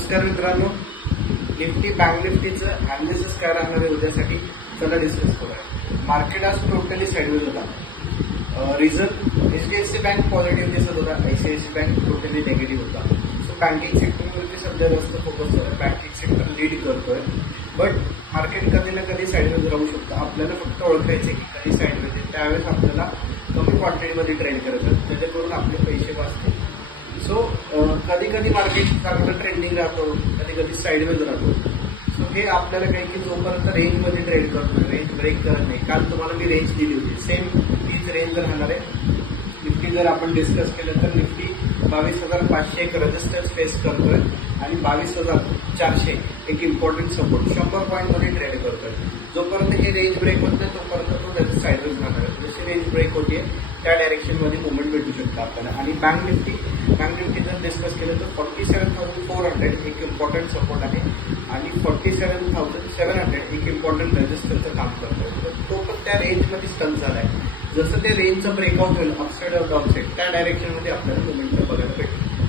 नमस्कार मित्रांनो, Nifty bank निफ्टीचं analysis काय राहणार आहे उद्यासाठी चला डिस्कस करूया. मार्केट आज टोटली साईडवेज होता. रिझन एचडीएफसी बँक पॉझिटिव्ह दिसत होता, आयसीआयसी बँक टोटली निगेटिव्ह होता. सो बँकिंग सेक्टरवरती सध्या जास्त फोकस आहे. बँकिंग सेक्टर लीड करतोय, बट मार्केट कधी ना कधी साईडवेज राहू शकतं. आपल्याला फक्त ओळखायचे की कधी साईडवेज आहे, त्यावेळेस आपल्याला कमी क्वांटिटीमध्ये ट्रेड करायचं त्याच्याकडून आपले पैसे वाचतील. सो कधी कधी मार्केट चांगलं ट्रेंडिंग राहतो, कधी कधी साईडवेज राहतो. सो हे आपल्याला काही की जोपर्यंत रेंजमध्ये ट्रेड करतो, रेंज ब्रेक करत नाही. काल तुम्हाला मी रेंज दिली होती, सेम हीच रेंज राहणार आहे. निफ्टी जर आपण डिस्कस केलं तर निफ्टी 22,500 एक रेजिस्टन्स फेस करतोय आणि 22,400 एक इम्पॉर्टंट सपोर्ट 100 पॉईंटमध्ये ट्रेड करतोय. जोपर्यंत हे रेंज ब्रेक होत नाही तोपर्यंत तो त्याचं साईडवेज राहणार आहे. जशी रेंज ब्रेक होते त्या डायरेक्शनमध्ये मुवमेंट भेटू शकतं आपल्याला. आणि बँक निफ्टी जर डिस्कस केलं तर 47,400 एक इम्पॉर्टंट सपोर्ट आहे आणि 47,700 एक इम्पॉर्टंट रेजिस्टन्सचं काम करतोय. तर तो पण त्या रेंजमध्ये स्टन झाला आहे. जसं ते रेंजचं ब्रेकआउट होईल अपसाईड और डाऊन साईड त्या डायरेक्शनमध्ये आपल्याला मुवमेंट बघायला भेटेल.